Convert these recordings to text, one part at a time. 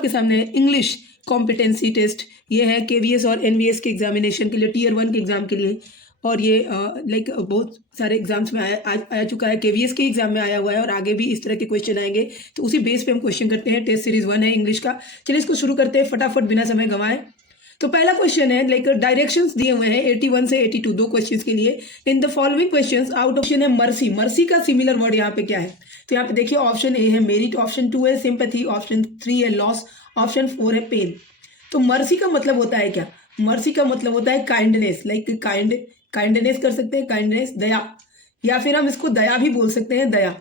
आपके सामने English competency test, ये है केवीएस और एनवीएस के एग्जामिनेशन के लिए, टीयर 1 के एग्जाम के लिए। और ये लाइक बहुत सारे एग्जाम्स में आ चुका है, केवीएस के एग्जाम में आया हुआ है और आगे भी इस तरह के क्वेश्चन आएंगे, तो उसी बेस पे हम क्वेश्चन करते हैं। टेस्ट सीरीज 1 है इंग्लिश का। चलिए इसको शुरू करते हैं फटाफट बिना समय गंवाए। तो पहला क्वेश्चन है, लाइक डायरेक्शंस दिए हुए हैं 81 से 82 दो क्वेश्चंस के लिए। इन the following questions out of है मर्सी। मर्सी का सिमिलर वर्ड यहाँ पे क्या है? तो यहाँ पे देखिए ऑप्शन ए है मेरिट, ऑप्शन 2 है सिंपैथी, ऑप्शन 3 है लॉस, ऑप्शन 4 है पेन। तो मर्सी का मतलब होता है क्या? मर्सी का मतलब होता है काइंडनेस, लाइक काइंडनेस कर सकते हैं, काइंडनेस, दया, या फिर हम इसको दया भी बोल सकते हैं, दया।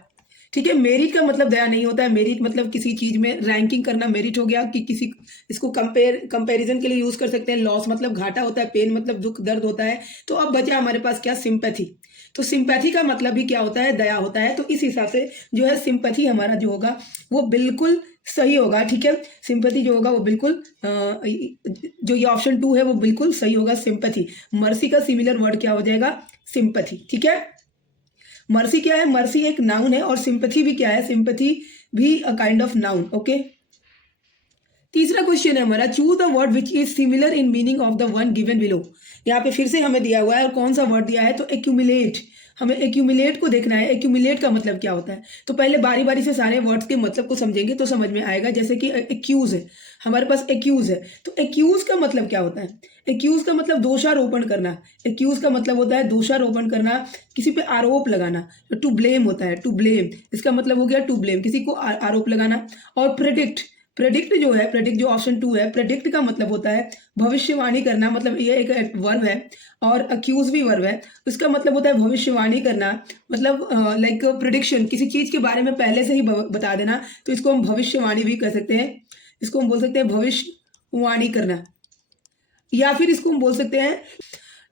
ठीक है, मेरिट का मतलब दया नहीं होता है। मेरिट मतलब किसी चीज में रैंकिंग करना मेरिट हो गया, कि किसी इसको कंपैरिजन के लिए यूज कर सकते हैं। लॉस मतलब घाटा होता है, पेन मतलब दुख दर्द होता है। तो अब बचा हमारे पास क्या? सिंपैथी। तो सिंपैथी का मतलब भी क्या होता है? दया होता है। तो इस हिसाब से जो है सिंपैथी हमारा जो होगा वो बिल्कुल सही होगा। ठीक है, सिंपैथी जो होगा वो बिल्कुल जो ये ऑप्शन 2 है वो बिल्कुल सही होगा, सिंपैथी। मर्सी का सिमिलर वर्ड क्या हो जाएगा? सिंपैथी। ठीक है, मर्सी क्या है? मर्सी एक नाउन है, और सिंपैथी भी क्या है? सिंपैथी भी a kind of noun. Okay, तीसरा क्वेश्चन है हमारा, choose the word which is similar in meaning of the one given below. यहाँ पे फिर से हमें दिया हुआ है, और कौन सा वर्ड दिया है? तो एक्यूमुलेट। हमें एक्यूमुलेट को देखना है। एक्यूमुलेट का मतलब क्या होता है? तो पहले बारी बारी से सारे वर्ड्स के मतलब को समझेंगे तो समझ में आएगा। जैसे कि एक्यूज है, हमारे पास एक्यूज है, तो एक्यूज का मतलब क्या होता है? एक्यूज का मतलब दोषारोपण करना। एक्यूज का मतलब होता है दोषारोपण करना, किसी पे आरोप लगाना। टू ब्लेम होता है, टू ब्लेम, इसका मतलब हो गया टू ब्लेम, किसी को आरोप लगाना। और प्रेडिक्ट, प्रेडिक्ट जो है, प्रेडिक्ट जो ऑप्शन 2 है, प्रेडिक्ट का मतलब होता है भविष्यवाणी करना, मतलब ये एक वर्ब है, और अक्यूज भी वर्ब है। उसका मतलब होता है भविष्यवाणी करना, मतलब लाइक प्रेडिक्शन, किसी चीज के बारे में पहले से ही बता देना, तो इसको हम भविष्यवाणी भी कर सकते हैं। इसको हम बोल सकते हैं भविष्यवाणी करना, या फिर इसको हम बोल सकते हैं।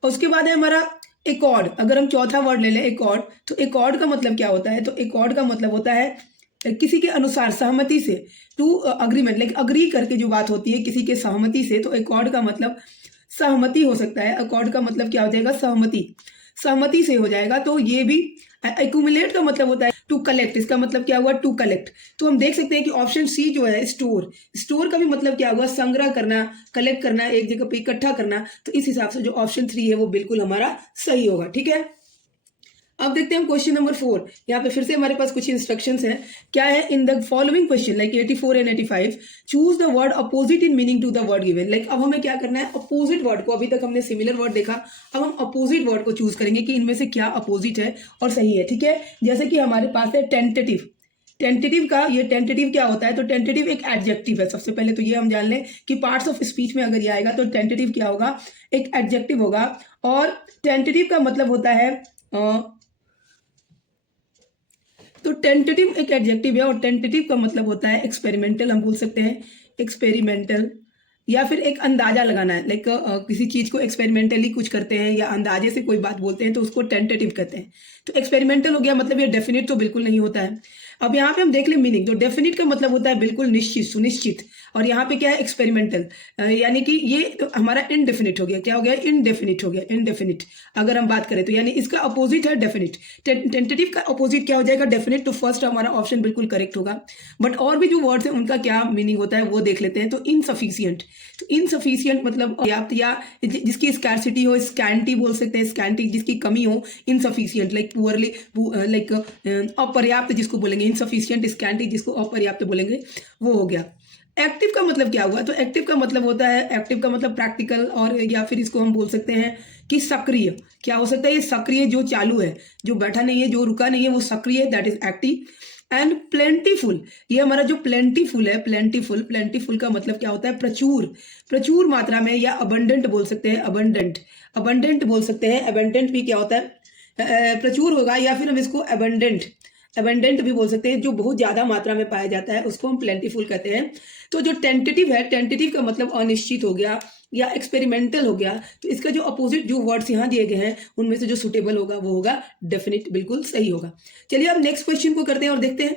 उसके बाद है हमारा एकॉर्ड। अगर हम चौथा वर्ड ले लें एकॉर्ड, तो एकॉर्ड का मतलब क्या होता है? तो एकॉर्ड का मतलब होता है किसी के अनुसार, सहमति से, टू अग्रीमेंट, लाइक अग्री करके जो बात होती है किसी के सहमति से। तो एकॉर्ड का मतलब सहमति हो सकता है। अकॉर्ड का मतलब क्या हो जाएगा? सहमति, सहमति से हो जाएगा। तो ये भी एक्यूमुलेट का मतलब होता है टू कलेक्ट, इसका मतलब क्या हुआ? To collect. तो हम देख सकते हैं कि ऑप्शन सी जो है स्टोर, स्टोर का भी मतलब क्या हुआ? संग्रह करना, कलेक्ट करना, एक जगह पे इकट्ठा करना। तो इस हिसाब से जो ऑप्शन 3 है वो बिल्कुल हमारा सही होगा। ठीक है, अब देखते हैं क्वेश्चन नंबर 4। यहाँ पे फिर से हमारे पास कुछ इंस्ट्रक्शंस हैं। क्या है? In the following question like 84 and 85 choose the word opposite in meaning to the word given. Like अब हमें क्या करना है? अपोजिट वर्ड को, अभी तक हमने सिमिलर वर्ड देखा, अब हम अपोजिट वर्ड को चूज करेंगे कि इनमें से क्या अपोजिट है और सही है। ठीक है, जैसे कि हमारे पास है टेंटेटिव। टेंटेटिव का, ये टेंटेटिव क्या होता है? तो टेंटेटिव एक एडजेक्टिव है। सबसे पहले तो ये हम जान लें कि पार्ट्स ऑफ स्पीच में अगर ये आएगा तो टेंटेटिव क्या होगा? एक एडजेक्टिव होगा। और टेंटेटिव का मतलब होता है तो टेंटेटिव एक एडजेक्टिव है, और टेंटेटिव का मतलब होता है एक्सपेरिमेंटल, हम बोल सकते हैं एक्सपेरिमेंटल, या फिर एक अंदाजा लगाना है। लाइक किसी चीज को एक्सपेरिमेंटली कुछ करते हैं या अंदाजे से कोई बात बोलते हैं तो उसको टेंटेटिव कहते हैं। तो एक्सपेरिमेंटल हो गया, मतलब ये डेफिनेट तो बिल्कुल नहीं होता है। अब यहाँ पे हम देख ले मीनिंग, तो डेफिनेट का मतलब होता है बिल्कुल निश्चित, सुनिश्चित। और यहाँ पे क्या है? एक्सपेरिमेंटल, यानी कि ये तो हमारा इनडेफिनिट हो गया। क्या हो गया? इनडेफिनिट हो गया, इनडेफिनिट अगर हम बात करें तो, यानी इसका अपोजिट है डेफिनिट। टेंटेटिव का अपोजिट क्या हो जाएगा? डेफिनिट। तो फर्स्ट हमारा ऑप्शन बिल्कुल करेक्ट होगा। बट और भी जो वर्ड्स हैं उनका क्या मीनिंग होता है वो देख लेते हैं। तो इनसफिशियंट, तो इनसफिशियंट मतलब पर्याप्त, या जिसकी स्कैरसिटी हो, स्कैंटी बोल सकते हैं, स्कैंटी जिसकी कमी हो, इनसफिशियंट लाइक पुअरली, लाइक अपर्याप्त जिसको बोलेंगे, इनसफिशियंट, स्कैंटी जिसको अपर्याप्त बोलेंगे, वो हो गया। एक्टिव का मतलब क्या हुआ? तो एक्टिव का मतलब होता है, एक्टिव का मतलब प्रैक्टिकल, और या फिर इसको हम बोल सकते हैं कि सक्रिय। क्या हो सकता है? ये सक्रिय, जो चालू है, जो बैठा नहीं है, जो रुका नहीं है, वो सक्रिय है, that is active. And plentiful, ये हमारा जो प्लेंटीफुल है, प्लेंटीफुल, प्लेंटीफुल का मतलब क्या होता है? प्रचुर, प्रचुर मात्रा में, या अबंडेंट बोल सकते हैं, अबंडेंट, अबंडेंट बोल सकते हैं। अबंडेंट भी क्या होता है? प्रचुर होगा, या फिर हम इसको अबंडेंट, अबंडेंट भी बोल सकते हैं। जो बहुत ज्यादा मात्रा में पाया जाता है उसको हम प्लेंटीफुल कहते हैं। तो जो टेंटेटिव है, टेंटेटिव का मतलब अनिश्चित हो गया या एक्सपेरिमेंटल हो गया। तो इसका जो अपोजिट जो वर्ड्स यहाँ दिए गए हैं उनमें से जो सुटेबल होगा वो होगा डेफिनिट, बिल्कुल सही होगा। चलिए अब नेक्स्ट क्वेश्चन को करते हैं और देखते हैं।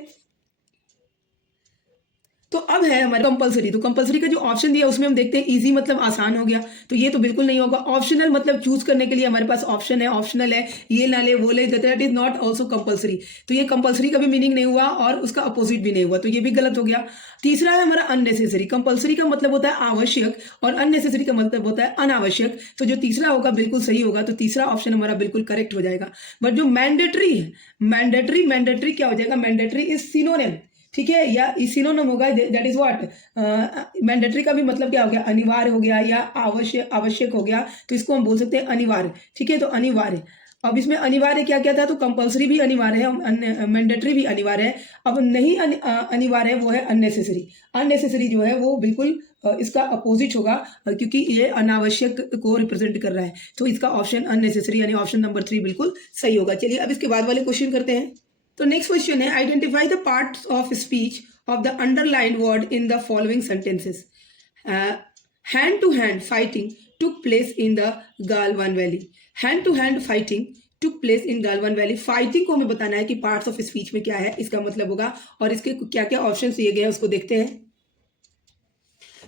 तो अब है हमारा कंपलसरी। तो कंपलसरी का जो ऑप्शन दिया उसमें हम देखते हैं इजी मतलब आसान हो गया, तो ये तो बिल्कुल नहीं होगा। ऑप्शनल मतलब चूज करने के लिए हमारे पास ऑप्शन है, ऑप्शनल है, ये ना ले वो ले, that is not also compulsory. तो ये कंपलसरी का भी मीनिंग नहीं हुआ और उसका अपोजिट भी नहीं हुआ, तो ये भी गलत हो गया। तीसरा है हमारा अननेसेसरी। कंपलसरी का मतलब होता है आवश्यक और अननेसेसरी का मतलब होता है अनावश्यक, तो जो तीसरा होगा बिल्कुल सही होगा, तो तीसरा ऑप्शन हमारा बिल्कुल करेक्ट हो जाएगा। बट जो मैंडेटरी है, मैंडेटरी क्या हो जाएगा, मैंडेटरी इज सिनोनिम, ठीक है, या सिनोनिम होगा, दैट इज व्हाट, मैंडेटरी का भी मतलब क्या हो गया, अनिवार्य हो गया या आवश्यक हो गया, तो इसको हम बोल सकते हैं अनिवार्य, ठीक है। तो अनिवार्य, अब इसमें अनिवार्य क्या क्या था, तो कंपलसरी भी अनिवार्य है, मैंडेटरी भी अनिवार्य है। अब नहीं अनिवार्य है वो है अननेसेसरी। अननेसेसरी जो है वो बिल्कुल इसका अपोजिट होगा, क्योंकि ये अनावश्यक को रिप्रेजेंट कर रहा है, तो इसका ऑप्शन अननेसेसरी यानी ऑप्शन नंबर 3 बिल्कुल सही होगा। चलिए अब इसके बाद वाले क्वेश्चन करते हैं। तो नेक्स्ट क्वेश्चन है, identify the parts of speech of the underlined word in the following sentences. Hand to hand fighting took place in the Galwan valley. Hand to hand fighting took place in Galwan valley. Fighting को हमें बताना है कि parts of speech में क्या है, इसका मतलब होगा, और इसके क्या क्या ऑप्शन दिए गए हैं उसको देखते हैं।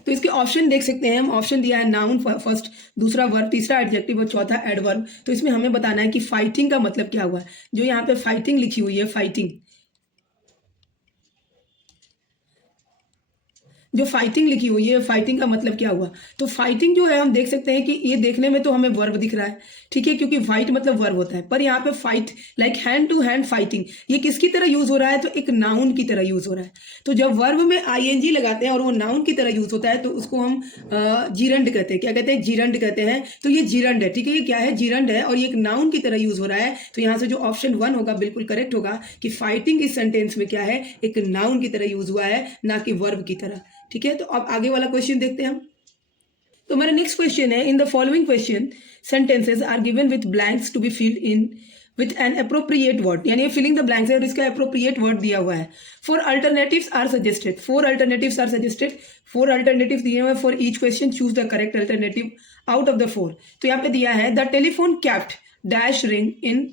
तो इसके ऑप्शन देख सकते हैं हम, ऑप्शन दिया है नाउन फर्स्ट, दूसरा वर्ब, तीसरा एडजेक्टिव और चौथा एडवर्ब। तो इसमें हमें बताना है कि फाइटिंग का मतलब क्या हुआ है। जो यहाँ पे फाइटिंग लिखी हुई है, फाइटिंग, जो फाइटिंग लिखी हुई है, फाइटिंग का मतलब क्या हुआ। तो फाइटिंग जो है हम देख सकते हैं कि ये देखने में तो हमें वर्ब दिख रहा है, ठीक है, क्योंकि फाइट मतलब वर्ब होता है, पर यहाँ पे fight like hand to hand fighting, ये किसकी तरह यूज हो रहा है, तो एक नाउन की तरह यूज हो रहा है। तो जब वर्ब में आईएनजी लगाते हैं और वो नाउन की तरह यूज होता है तो उसको हम जीरंड कहते हैं। क्या कहते हैं, जीरंड कहते हैं। तो ये जीरंड है, ठीक है, ये क्या है, जीरंड है, और ये एक नाउन की तरह यूज हो रहा है। तो यहाँ से जो ऑप्शन 1 होगा बिल्कुल करेक्ट होगा कि फाइटिंग इस सेंटेंस में क्या है, एक नाउन की तरह यूज हुआ है, ना कि वर्ब की तरह, ठीक है। तो अब आगे वाला क्वेश्चन देखते हैं हम। तो हमारा नेक्स्ट क्वेश्चन है, in the following question sentences are given with blanks to be filled in with an appropriate word, यानी फिलिंग द ब्लैंक्स है और इसका अप्रोप्रिएट वर्ड दिया हुआ है। 4 alternatives are suggested, 4 alternatives are suggested, 4 alternatives दिए हुए, for each question choose the correct alternative out of the 4। तो यहाँ पे दिया है the telephone kept dash ring in,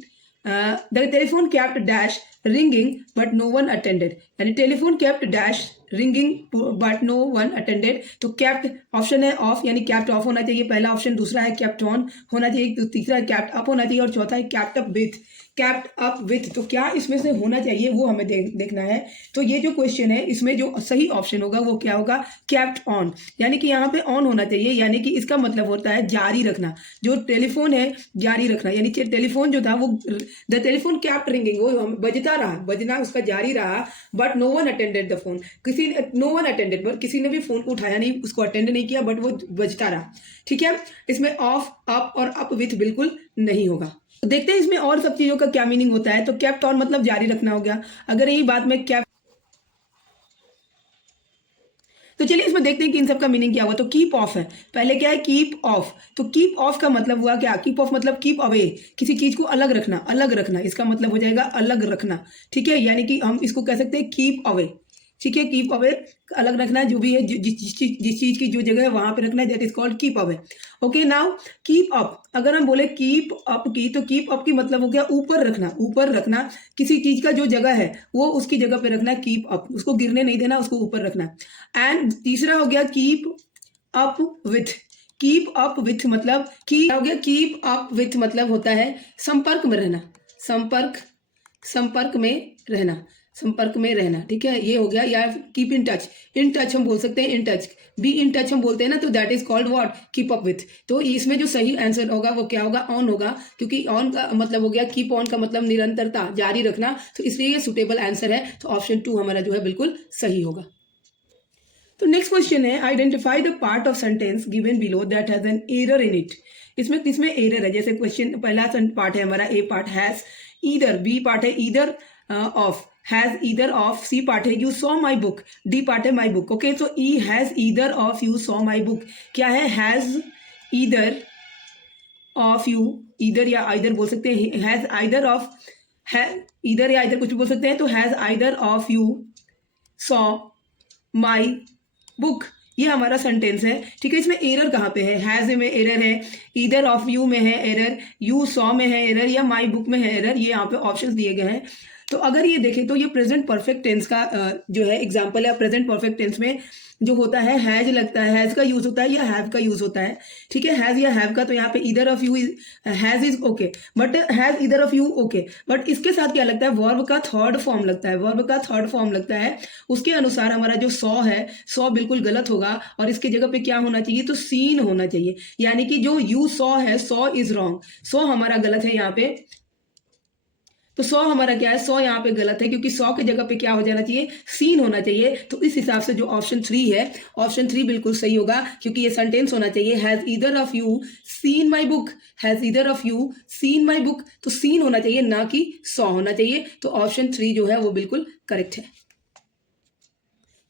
the telephone kept dash ringing but no one attended, यानी telephone kept dash ringing but no one attended. तो kept option है off, यानी kept off होना चाहिए पहला ऑप्शन, दूसरा है कैप्ट ऑन होना चाहिए, तो तीसरा है कैप्ट अप होना चाहिए, और चौथा है kept up with, kept up with. तो क्या इसमें से होना चाहिए वो हमें देखना है। तो ये जो क्वेश्चन है इसमें जो सही ऑप्शन होगा वो क्या होगा, कैप्ट ऑन, यानी कि यहाँ पे ऑन होना चाहिए, यानी कि इसका मतलब होता है जारी रखना। जो टेलीफोन है जारी रखना, यानी कि टेलीफोन जो था वो, द टेलीफोन कैप्ट रिंगिंग, वो बजता रहा, बजना उसका जारी रहा, but no one attended the phone, no one attended, but किसी ने भी फोन को उठाया नहीं, उसको अटेंड नहीं किया, बट वो बजता रहा, ठीक है। इसमें ऑफ, अप और अप विथ बिल्कुल नहीं होगा। तो देखते हैं इसमें और सब चीजों का क्या मीनिंग होता है। तो कैप्ट ऑन मतलब जारी रखना हो गया। अगर यही बात में कैप्ट, तो चलिए इसमें देखते हैं कि इन सब का मीनिंग क्या हुआ। तो कीप ऑफ है, पहले क्या है, कीप ऑफ। तो कीप ऑफ का मतलब हुआ क्या, कीप ऑफ मतलब कीप अवे, किसी चीज को अलग रखना, अलग रखना, इसका मतलब हो जाएगा अलग रखना, ठीक है, यानी कि हम इसको कह सकते हैं कीप अवे, ठीक है, कीप अवे अलग रखना, जो भी है जिस चीज की जो जगह है वहां पे रखना है, that is called keep away. Okay, now keep up, अगर हम बोले कीप अप की, तो कीप अप की मतलब हो गया ऊपर रखना, ऊपर रखना, किसी चीज का जो जगह है वो उसकी जगह पे रखना है, कीप अप, उसको गिरने नहीं देना, उसको ऊपर रखना। एंड तीसरा हो गया keep up with, keep up with मतलब की हो गया, कीप अप विथ मतलब होता है संपर्क में रहना, संपर्क में रहना, संपर्क में रहना, ठीक है, ये हो गया। या keep in touch, in touch हम बोल सकते हैं, in touch, be in touch हम बोलते हैं ना, तो that is called what, keep up with. तो इसमें जो सही आंसर होगा वो क्या होगा, ऑन होगा, क्योंकि ऑन का मतलब हो गया, कीप ऑन का मतलब निरंतरता, जारी रखना, तो इसलिए ये सुटेबल आंसर है। तो ऑप्शन 2 हमारा जो है बिल्कुल सही होगा। तो नेक्स्ट क्वेश्चन है, identify the part of sentence given below that has an error in it. इसमें किसमें एरर है, जैसे क्वेश्चन पहला पार्ट है हमारा, A part has either, B part है either of, has either of, C part है you saw my book, D part है माई बुक। ओके, तो E has either of you saw my book क्या है, has either of you, either या either बोल सकते हैं, हैज आइदर ऑफ, है ईदर या आइदर कुछ भी बोल सकते हैं। तो has either of you saw my book, ये हमारा सेंटेंस है, ठीक है। इसमें एरर कहाँ पे है, हैज में एरर है, ईदर ऑफ यू में है एरर, यू सॉ में है एरर, या माई बुक में है एरर, ये यहाँ पे ऑप्शंस दिए गए हैं। तो अगर ये देखें तो ये प्रेजेंट परफेक्ट टेंस का जो है एग्जाम्पल है। प्रेजेंट परफेक्ट टेंस में जो होता है हैज लगता है, हैज का यूज होता है या हैव का यूज होता है, ठीक है। हैज या हैव का तो यहाँ पे either of you is, has is okay, but has either of you okay, but इसके साथ क्या लगता है, वर्ब का थर्ड फॉर्म लगता है, वर्ब का थर्ड फॉर्म लगता है। उसके अनुसार हमारा जो सॉ है, सॉ बिल्कुल गलत होगा और इसकी जगह पे क्या होना चाहिए, तो सीन होना चाहिए। यानी कि जो यू सॉ है, सॉ इज रॉन्ग, सॉ हमारा गलत है यहाँ पे। तो सॉ हमारा क्या है, सॉ यहाँ पे गलत है क्योंकि सॉ की जगह पे क्या हो जाना चाहिए, सीन होना चाहिए। तो इस हिसाब से जो ऑप्शन 3 है, ऑप्शन 3 बिल्कुल सही होगा क्योंकि ये सेंटेंस होना चाहिए has either of you seen my book, has either of you seen my book. तो सीन होना चाहिए ना कि सॉ होना चाहिए। तो ऑप्शन 3 जो है वो बिल्कुल करेक्ट है।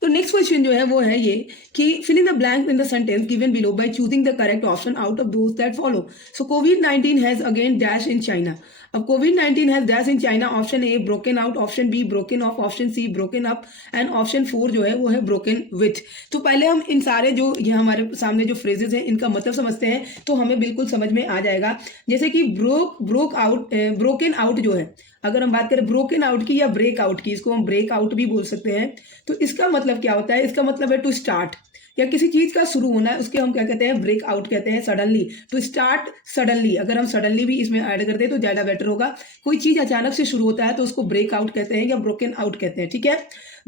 तो नेक्स्ट क्वेश्चन जो है वो है ये कि fill in the blank in the sentence given below by choosing the correct option out of those that follow. So कोविड-19 has again dash in China. अब कोविड-19 has dash in China, option A broken out, option B broken off, option C broken up and option 4 जो है वो है broken with. तो पहले हम इन सारे जो ये हमारे सामने जो फ्रेजेस हैं इनका मतलब समझते हैं तो हमें बिल्कुल समझ में आ जाएगा। जैसे कि ब्रोक आउट, ब्रोकन आउट जो है, अगर हम बात करें ब्रोकन आउट की या ब्रेक आउट की, इसको हम ब्रेक आउट भी बोल सकते हैं। तो इसका मतलब क्या होता है, इसका मतलब है टू स्टार्ट, या किसी चीज का शुरू होना है, उसके हम क्या कहते हैं, ब्रेक आउट कहते हैं। सडनली, टू स्टार्ट सडनली, अगर हम सडनली भी इसमें ऐड करते हैं तो ज्यादा बेटर होगा। कोई चीज अचानक से शुरू होता है तो उसको ब्रेक आउट कहते हैं या ब्रोकन आउट कहते हैं, ठीक है।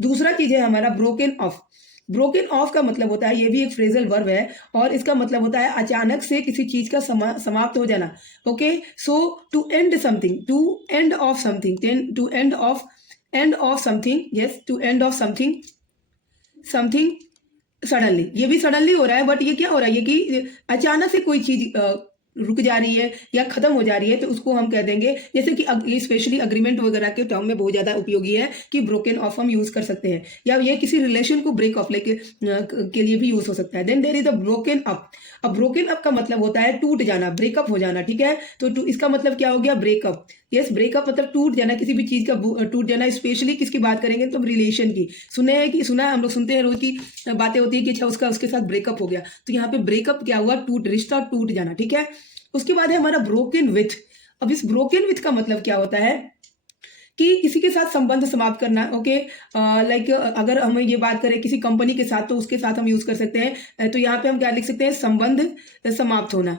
दूसरा चीज है हमारा ब्रोकन ऑफ। ब्रोकन ऑफ का मतलब होता है, ये भी एक फ्रेजल वर्ब है और इसका मतलब होता है अचानक से किसी चीज का समाप्त हो जाना। Okay, so to end something, to end of something, to end of something, yes, to end of something, something suddenly. ये भी सडनली हो रहा है बट ये क्या हो रहा है, ये कि अचानक से कोई चीज रुक जा रही है या खत्म हो जा रही है तो उसको हम कह देंगे। जैसे कि ये स्पेशली अग्रीमेंट वगैरह के टर्म में बहुत ज्यादा उपयोगी है कि ब्रोकन ऑफ हम यूज कर सकते हैं, या ये किसी रिलेशन को ब्रेक ऑफ के लिए भी यूज हो सकता है। Then there is the broken up. अब ब्रोकन अप का मतलब होता है टूट जाना, ब्रेकअप हो जाना, ठीक है। तो इसका मतलब क्या हो गया, ब्रेकअप। यस, ब्रेकअप मतलब टूट जाना, किसी भी चीज का टूट जाना। स्पेशली किसकी बात करेंगे तो रिलेशन की। सुना है, हम लोग सुनते हैं, रोज की बातें होती है कि अच्छा उसके साथ ब्रेकअप हो गया, तो यहाँ पे ब्रेकअप क्या हुआ, रिश्ता टूट जाना, ठीक है। उसके बाद है हमारा ब्रोकन विथ। अब इस ब्रोकन विथ का मतलब क्या होता है कि किसी के साथ संबंध समाप्त करना। ओके, लाइक अगर हम ये बात करें किसी कंपनी के साथ तो उसके साथ हम यूज कर सकते हैं। तो यहाँ पे हम क्या लिख सकते हैं, संबंध समाप्त होना,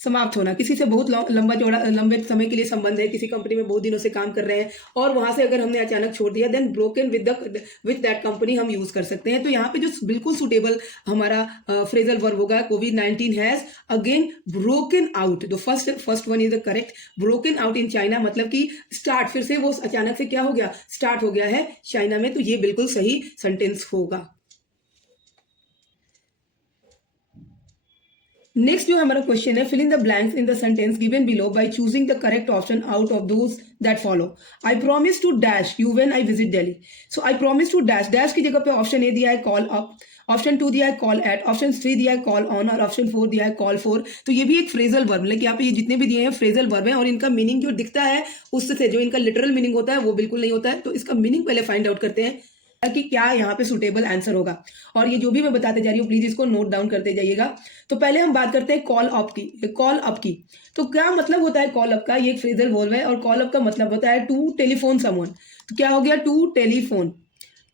समाप्त होना। किसी से बहुत लंबे समय के लिए संबंध है, किसी कंपनी में बहुत दिनों से काम कर रहे हैं और वहां से अगर हमने अचानक छोड़ दिया, then broken with that company हम यूज कर सकते हैं। तो यहाँ पे जो बिल्कुल सुटेबल हमारा फ्रेजल वर्ब होगा, कोविड-19 has again broken out. The first one is the correct, broken out in China, मतलब कि स्टार्ट, फिर से वो अचानक से क्या हो गया, स्टार्ट हो गया है चाइना में। तो ये बिल्कुल सही सेंटेंस होगा। नेक्स्ट जो हमारा क्वेश्चन है, fill in the blanks in the sentence given below by choosing the correct option out of those that follow. I promise to dash you when I visit Delhi. So I promise to dash, dash की जगह पे option A दिया है call up, option 2 दिया है call at, option 3 दिया है call on और ऑप्शन 4 दिया है कॉल फॉर। तो ये भी एक फ्रेजल वर्ब, लेकिन यहाँ पे ये जितने भी दिए हैं फ्रेजल वर्ब हैं और इनका मीनिंग जो दिखता है उससे जो इनका लिटरल मीनिंग होता है वो बिल्कुल नहीं होता है। तो इसका मीनिंग पहले फाइंड आउट करते हैं कि क्या यहाँ पे सुटेबल आंसर होगा। और ये जो भी मैं बताते जा रही हूँ प्लीज इसको नोट डाउन करते जाइएगा। तो पहले हम बात करते हैं कॉल अप की। कॉल अप की तो क्या मतलब होता है कॉल अप का, ये एक फ्रेजल वर्ब है और कॉल अप का मतलब होता है टू टेलीफोन समवन। तो क्या हो गया, टू टेलीफोन,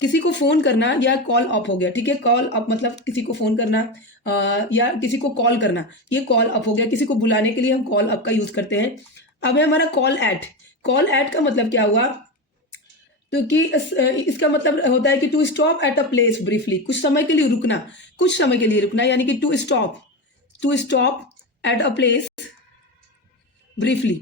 किसी को फोन करना, या कॉल अप हो गया, ठीक है। कॉल अप मतलब किसी को फोन करना या किसी को कॉल करना, ये कॉल अप हो गया। किसी को बुलाने के लिए हम कॉल अप का यूज करते हैं। अब है हमारा कॉल एट। कॉल एट का मतलब क्या हुआ, क्योंकि इसका मतलब होता है कि to stop at a place briefly, कुछ समय के लिए रुकना, कुछ समय के लिए रुकना, यानी कि to stop at a place briefly,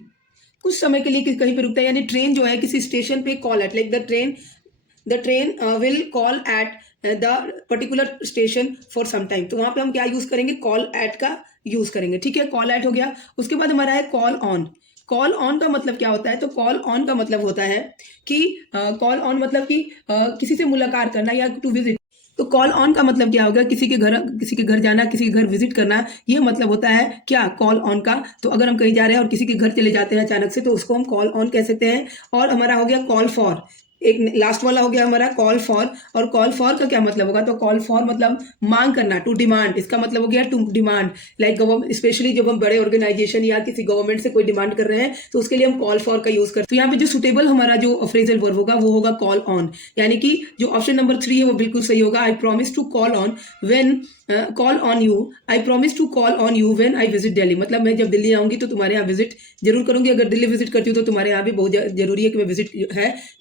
कुछ समय के लिए कहीं पे रुकता है। यानी ट्रेन जो है किसी स्टेशन पे call at, like the train will call at the particular station for some time. तो वहां पे हम क्या यूज करेंगे, कॉल एट का यूज करेंगे, ठीक है। कॉल एट हो गया। उसके बाद हमारा है कॉल ऑन। कॉल ऑन का मतलब क्या होता है, तो कॉल ऑन का मतलब होता है कि कॉल ऑन मतलब कि किसी से मुलाकात करना या टू विजिट। तो कॉल ऑन का मतलब क्या होगा, किसी के घर जाना, किसी के घर विजिट करना, ये मतलब होता है क्या, कॉल ऑन का। तो अगर हम कहीं जा रहे हैं और किसी के घर चले जाते हैं अचानक से तो उसको हम कॉल ऑन कह सकते हैं। और हमारा हो गया कॉल फॉर। एक लास्ट वाला हो गया हमारा कॉल फॉर, और कॉल फॉर का क्या मतलब होगा, तो कॉल फॉर मतलब मांग करना, टू डिमांड, इसका मतलब हो गया to demand, like government, specially जब हम बड़े ऑर्गेनाइजेशन या किसी गवर्नमेंट से कोई डिमांड कर रहे हैं तो उसके लिए हम कॉल फॉर का यूज करते हैं। तो यहाँ पे जो सुटेबल हमारा जो फ्रेजल वर्ब होगा वो होगा कॉल ऑन, यानी कि जो ऑप्शन नंबर 3 है वो बिल्कुल सही होगा। I promise to call on when call on you, I promise to call on you when I visit Delhi, मतलब मैं जब दिल्ली आऊंगी तो तुम्हारे यहाँ विजिट जरूर करूंगी, अगर दिल्ली विजिट करती हूँ तो तुम्हारे यहाँ भी बहुत जरूरी है कि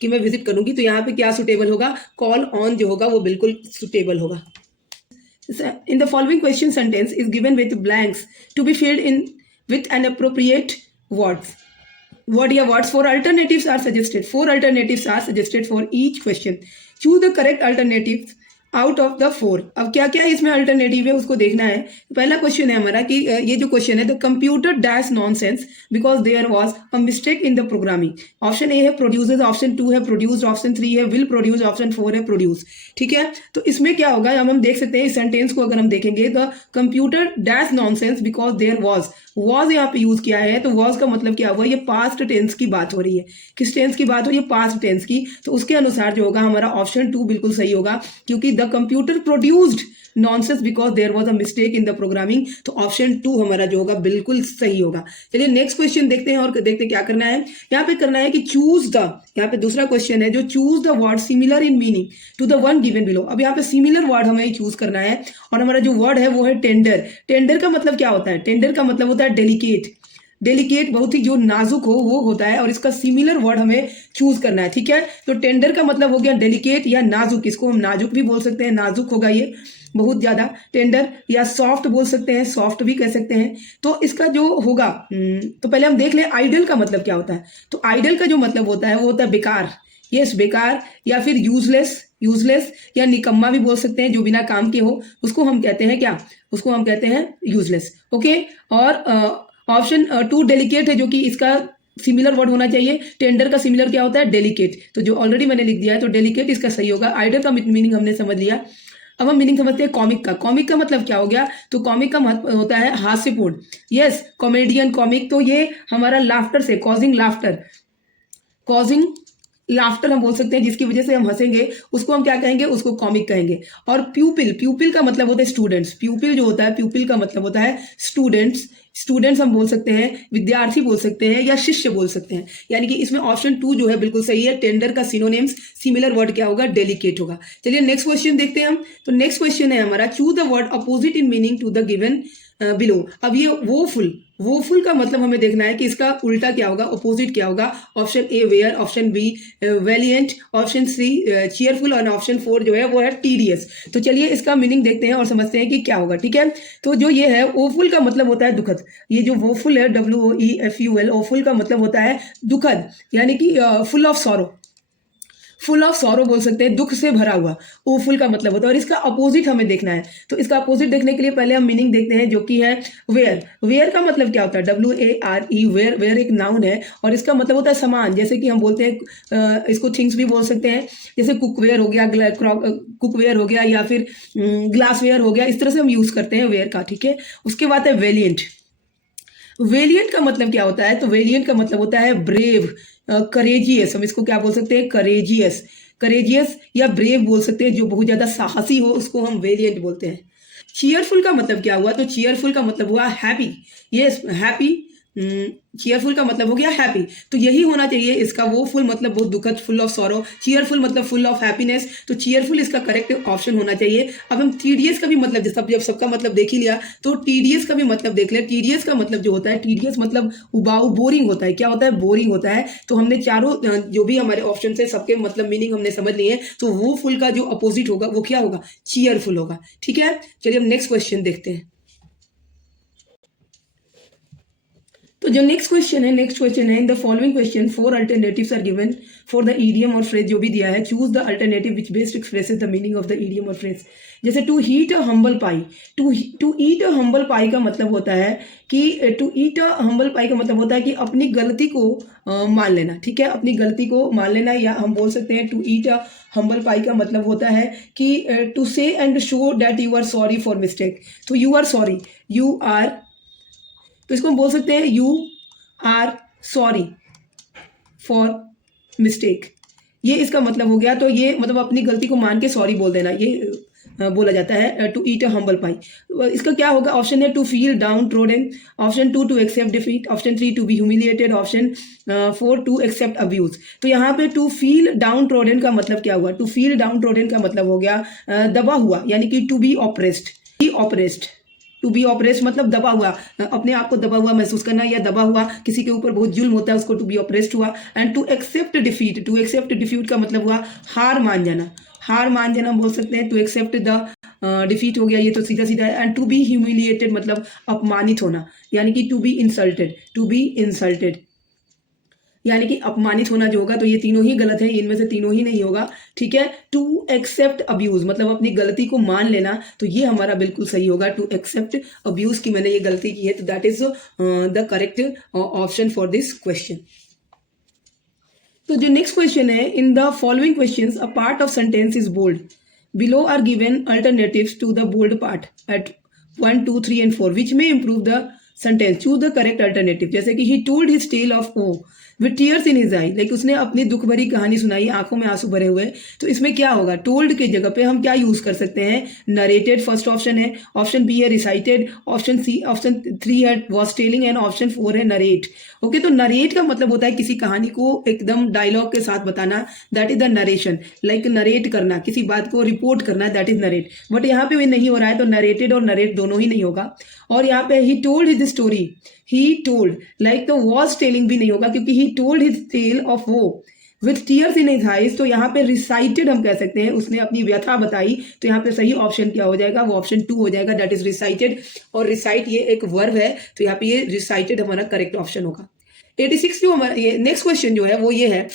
मैं विजिट करूंगी। तो यहाँ पे क्या सुटेबल होगा, कॉल ऑन जो होगा वो बिल्कुल सुटेबल होगा। In the following question sentence is given with blanks to be filled in with an appropriate words. What are words? Four alternatives are suggested. Four alternatives are suggested for each question. Choose the correct alternatives out of the 4। अब क्या क्या इसमें alternative है उसको देखना है। पहला question है हमारा कि ये जो क्वेश्चन है, the computer dash nonsense because there was a mistake in the programming. Option A है प्रोड्यूसेस, ऑप्शन 2 है प्रोड्यूस्ड, ऑप्शन 3 है विल प्रोड्यूस, ऑप्शन 4 है प्रोड्यूस। ठीक है, तो इसमें क्या होगा, हम देखते हैं इस सेंटेंस को अगर हम देखेंगे, the computer dash nonsense because there was यहाँ पे यूज किया है, तो वॉज का मतलब क्या हुआ, ये पास्ट टेंस की बात हो रही है। किस टेंस की बात हो रही है, पास्ट टेंस की। तो उसके अनुसार जो होगा हमारा ऑप्शन 2 बिल्कुल सही होगा, क्योंकि the computer produced nonsense because there was a mistake in the programming, तो ऑप्शन 2 हमारा जो होगा बिल्कुल सही होगा। चलिए नेक्स्ट क्वेश्चन देखते हैं, और देखते क्या करना है। यहाँ पे करना है कि चूज द, यहाँ पे दूसरा क्वेश्चन है जो choose the word similar in meaning to the one given below. अब यहाँ पे सिमिलर वर्ड हमें चूज करना है, और हमारा जो वर्ड है वो है टेंडर। टेंडर का मतलब क्या होता है, टेंडर का मतलब होता है डेलिकेट। डेलिकेट बहुत ही जो नाजुक हो वो होता है, और इसका सिमिलर वर्ड हमें चूज करना है। ठीक है, तो टेंडर का मतलब हो गया डेलिकेट या नाजुक, इसको हम नाजुक भी बोल सकते हैं, नाजुक होगा ये बहुत ज्यादा टेंडर, या सॉफ्ट बोल सकते हैं, सॉफ्ट भी कह सकते हैं। तो इसका जो होगा, तो पहले हम देख लें आइडल का मतलब क्या होता है। तो आइडल का जो मतलब होता है वो होता है बेकार, यस बेकार, या फिर यूजलेस या निकम्मा भी बोल सकते हैं, जो बिना काम के हो उसको हम कहते हैं क्या, उसको हम कहते हैं यूजलेस। ओके, और ऑप्शन 2 डेलिकेट है, जो कि इसका सिमिलर वर्ड होना चाहिए। टेंडर का सिमिलर क्या होता है, डेलिकेट, तो जो ऑलरेडी मैंने लिख दिया है, तो डेलिकेट इसका सही होगा। आइडल का मीनिंग हमने समझ लिया। अब हम मीनिंग समझते हैं कॉमिक का। कॉमिक का मतलब क्या हो गया, तो कॉमिक का मतलब होता है हास्यपूर्ण, यस कॉमेडियन कॉमिक। तो ये हमारा लाफ्टर से, कॉजिंग लाफ्टर हम बोल सकते हैं, जिसकी वजह से हम हंसेंगे, उसको हम क्या कहेंगे, उसको कॉमिक कहेंगे। और प्यूपिल का मतलब होता है स्टूडेंट्स। प्यूपिल जो होता है, प्यूपिल का मतलब होता है स्टूडेंट्स हम बोल सकते हैं, विद्यार्थी बोल सकते हैं, या शिष्य बोल सकते हैं। यानी कि इसमें ऑप्शन 2 जो है बिल्कुल सही है। टेंडर का सिनोनिम्स सिमिलर वर्ड क्या होगा, डेलिकेट होगा। चलिए नेक्स्ट क्वेश्चन देखते हैं हम। तो नेक्स्ट क्वेश्चन है हमारा, choose the word opposite in meaning to the given below. अब ये वोफुल का मतलब हमें देखना है कि इसका उल्टा क्या होगा, अपोजिट क्या होगा। Option A wary, option B valiant, option C cheerful, और ऑप्शन 4 जो है वो है टीडियस। तो चलिए इसका मीनिंग देखते हैं और समझते हैं कि क्या होगा। ठीक है, तो जो ये है वोफुल का मतलब होता है दुखद। ये जो वोफुल है, WOEFUL, वोफुल का मतलब होता है दुखद, यानी कि फुल ऑफ सॉरो बोल सकते हैं, दुख से भरा हुआ, ओफुल का मतलब होता है। और इसका अपोजिट हमें देखना है, तो इसका अपोजिट देखने के लिए पहले हम मीनिंग देखते हैं, जो कि है वेयर का मतलब क्या होता है, WARE, वेयर एक नाउन है, और इसका मतलब होता है सामान। जैसे कि हम बोलते हैं इसको थिंग्स भी बोल सकते हैं, जैसे कुकवेयर हो गया, या फिर ग्लासवेयर हो गया, इस तरह से हम यूज करते हैं वेयर का। ठीक है, उसके बाद है वेलिएंट का मतलब क्या होता है, तो वेलिएंट का मतलब होता है ब्रेव, करेजियस। हम इसको क्या बोल सकते हैं, करेजियस या ब्रेव बोल सकते हैं, जो बहुत ज्यादा साहसी हो उसको हम वेलिएंट बोलते हैं। चीयरफुल का मतलब क्या हुआ, तो चीयरफुल का मतलब हुआ हैप्पी, यस हैप्पी। चीयरफुल का मतलब हो गया हैप्पी, तो यही होना चाहिए इसका। वो फुल मतलब बहुत दुखद, फुल ऑफ सॉरो, चीयरफुल मतलब फुल ऑफ हैप्पीनेस, तो चीयरफुल इसका करेक्ट ऑप्शन होना चाहिए। अब हम टीडियस का भी मतलब, जब सबका मतलब देख ही लिया, तो टीडियस का भी मतलब देख लिया। टीडियस का मतलब जो होता है, टीडियस मतलब उबाऊ, बोरिंग होता है। क्या होता है, बोरिंग होता है। तो हमने चारों जो भी हमारे ऑप्शन है सबके मतलब मीनिंग हमने समझ लिए, तो वो फुल का जो अपोजिट होगा वो क्या होगा, चीयरफुल होगा। ठीक है, चलिए हम नेक्स्ट क्वेश्चन देखते हैं। तो जो नेक्स्ट क्वेश्चन है, in the following question 4 alternatives are given for the idiom और फ्रेज। जो भी दिया है, choose the alternative which best expresses the meaning of the idiom और फ्रेज। जैसे to heat a humble pie, to eat a humble pie का मतलब होता है कि to eat a humble pie का मतलब होता है कि अपनी गलती को मान लेना। ठीक है, अपनी गलती को मान लेना, या हम बोल सकते हैं to eat a humble pie का मतलब होता है कि to say and show that you are sorry for mistake. तो यू आर सॉरी, तो इसको हम बोल सकते हैं you are sorry for mistake, ये इसका मतलब हो गया। तो ये मतलब अपनी गलती को मान के सॉरी बोल देना, ये बोला जाता है टू ईट अ हम्बल पाई। इसका क्या होगा? ऑप्शन है to feel downtrodden, option 2 to accept defeat, option 3 to be humiliated, option 4 to accept abuse. तो यहाँ पे टू फील डाउन ट्रोडन का मतलब क्या हुआ? टू फील डाउन ट्रोडन का मतलब हो गया दबा हुआ, यानी कि to be oppressed. To be oppressed मतलब दबा हुआ, अपने आप को दबा हुआ महसूस करना, या दबा हुआ, किसी के ऊपर बहुत जुल्म होता है उसको टू बी ऑप्रेस्ड हुआ। And to accept defeat, to accept defeat का मतलब हुआ हार मान जाना, हार मान जाना बोल सकते हैं। टू एक्सेप्ट द डिफीट हो गया, ये तो सीधा सीधा है। एंड टू बी ह्यूमिलिएटेड मतलब अपमानित होना, यानी कि to be insulted, to be insulted यानी कि अपमानित होना जो होगा। तो ये तीनों ही गलत है, इनमें से तीनों ही नहीं होगा, ठीक है। टू एक्सेप्ट अब्यूज मतलब अपनी गलती को मान लेना, तो ये हमारा बिल्कुल सही होगा। टू एक्सेप्ट अब्यूज की मैंने ये गलती की है, तो that is the correct option for this question. तो जो नेक्स्ट क्वेश्चन है, in the following questions a part of sentence is bold, below are given alternatives to the bold part at 1, 2, 3 and 4 which may improve the sentence, choose the correct alternative. जैसे कि he told his tale of woe with tears in his eye, like उसने अपनी दुख भरी कहानी सुनाई, आंखों में आंसू भरे हुए। तो इसमें क्या होगा? टोल्ड के जगह पे हम क्या यूज कर सकते हैं? नरेटेड फर्स्ट ऑप्शन है, ऑप्शन बी है रिसाइटेड, ऑप्शन 3 है वॉज टेलिंग, एंड ऑप्शन 4 है नरेट। ओके, तो नरेट का मतलब होता है किसी कहानी को एकदम डायलॉग के साथ बताना, that is the narration. Like narrate करना, किसी बात को रिपोर्ट करना, दैट इज नरेट। बट यहाँ पे नहीं हो रहा है, तो नरेटेड और नरेट दोनों ही नहीं होगा। और यहाँ पे he told his story, he told, like तो वॉज टेलिंग भी नहीं होगा, क्योंकि he told his tale of woe with tears in his eyes. तो यहाँ पे रिसाइटेड हम कह सकते हैं, उसने अपनी व्यथा बताई। तो यहाँ पे सही ऑप्शन क्या हो जाएगा? वो ऑप्शन 2 हो जाएगा, दैट इज रिसाइटेड। और रिसाइट ये एक वर्ब है, तो यहाँ पे ये रिसाइटेड हमारा करेक्ट ऑप्शन होगा। 86 जो हमारा ये नेक्स्ट क्वेश्चन जो है वो ये है,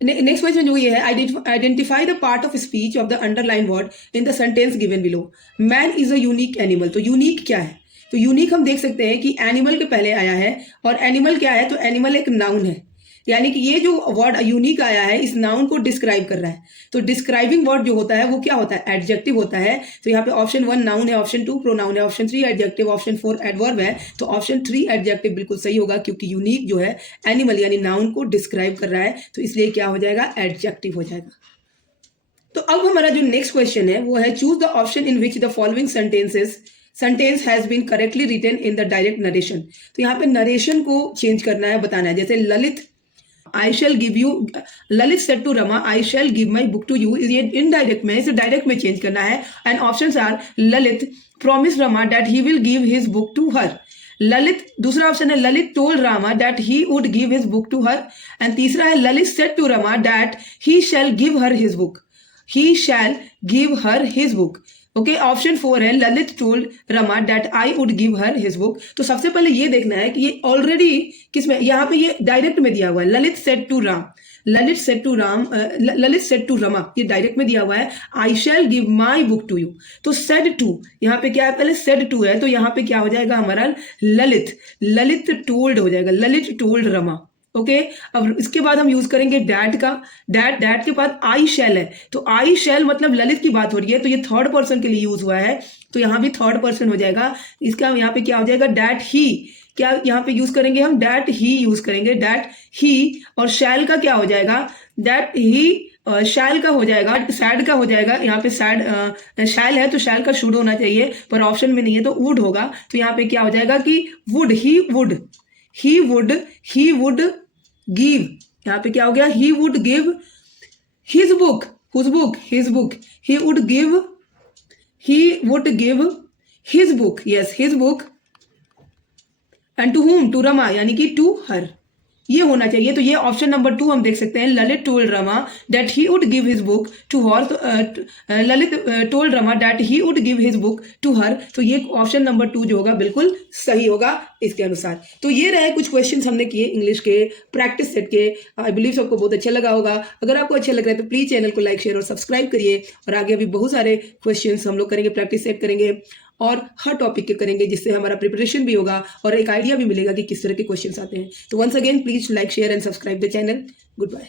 नेक्स्ट क्वेश्चन जो ये है, identify the part of speech of the underline word in the sentence given below. Man is a unique animal. तो यूनिक क्या है? तो यूनिक हम देख सकते हैं कि एनिमल के पहले आया है, और एनिमल क्या है? तो एनिमल एक नाउन है, यानी कि ये जो वर्ड यूनिक आया है इस नाउन को डिस्क्राइब कर रहा है। तो डिस्क्राइबिंग वर्ड जो होता है वो क्या होता है? एडजेक्टिव होता है। तो यहाँ पे ऑप्शन 1 नाउन है, ऑप्शन 2 प्रोनाउन है, ऑप्शन 3 एडजेक्टिव, ऑप्शन 4 एडवर्ब है। तो ऑप्शन 3 एडजेक्टिव बिल्कुल सही होगा, क्योंकि यूनिक जो है एनिमल यानी नाउन को डिस्क्राइब कर रहा है, तो इसलिए क्या हो जाएगा? एडजेक्टिव हो जाएगा। तो अब हमारा जो नेक्स्ट क्वेश्चन है वो है, choose the option in which the following sentence has been correctly written in the direct narration. तो यहाँ पे नरेशन को चेंज करना है, बताना है। जैसे Lalit I shall give you, Lalit said to Rama, I shall give my book to you, ये इनडायरेक्ट में, इसे डायरेक्ट में चेंज करना है। And options are, Lalit promised Rama that he will give his book to her। Lalit, दूसरा ऑप्शन है Lalit told Rama that he would give his book to her। And तीसरा है Lalit said to Rama that he shall give her his book, he shall give her his book। Okay, option 4 है Lalit told Rama that I would give her his book. तो सबसे पहले ये देखना है कि ये ऑलरेडी किसमें, यहाँ पे ये डायरेक्ट में दिया हुआ है, Lalit said to Ram, Lalit said to Ram, Lalit said to Rama, ये डायरेक्ट में दिया हुआ है। I shall give my book to you, तो सेड टू यहाँ पे क्या है? पहले सेड टू है, तो यहाँ पे क्या हो जाएगा हमारा? ललित, ललित टोल्ड हो जाएगा, ललित टोल्ड रमा। ओके, अब इसके बाद हम यूज करेंगे डैट का। डैट के बाद आई शैल है, तो आई शैल मतलब ललित की बात हो रही है, तो ये थर्ड पर्सन के लिए यूज हुआ है, तो यहाँ भी थर्ड पर्सन हो जाएगा। इसका यहाँ पे क्या हो जाएगा? डैट ही, क्या यहाँ पे यूज करेंगे हम? डैट ही यूज करेंगे, डैट ही। और शैल का क्या हो जाएगा? डैट ही शैल का हो जाएगा, सैड का हो जाएगा। यहाँ पे सैड शैल है, तो शैल का शुड होना चाहिए, पर ऑप्शन में नहीं है, तो वुड होगा। तो यहाँ पे क्या हो जाएगा कि would, he would, he would give, यहाँ पे क्या हो गया? He would give his book, whose book, his book, he would give his book, yes his book, and to whom? To Rama, यानी कि टू हर, ये होना चाहिए। तो ये ऑप्शन नंबर 2 हम देख सकते हैं, Lalit told Rama that he would give his book to her, Lalit told Rama that he would give his book to her. तो ये ऑप्शन नंबर 2 जो होगा बिल्कुल सही होगा इसके अनुसार। तो ये रहे कुछ क्वेश्चंस हमने किए इंग्लिश के प्रैक्टिस सेट के। आई बिलीव सबको बहुत अच्छा लगा होगा। अगर आपको अच्छा लग रहा है तो प्लीज चैनल को लाइक, शेयर और सब्सक्राइब करिए। और आगे अभी बहुत सारे क्वेश्चंस हम लोग करेंगे, प्रैक्टिस सेट करेंगे और हर टॉपिक के करेंगे, जिससे हमारा प्रिपरेशन भी होगा और एक आइडिया भी मिलेगा कि किस तरह के क्वेश्चंस आते हैं। तो once again please like, share and subscribe the channel. Good bye.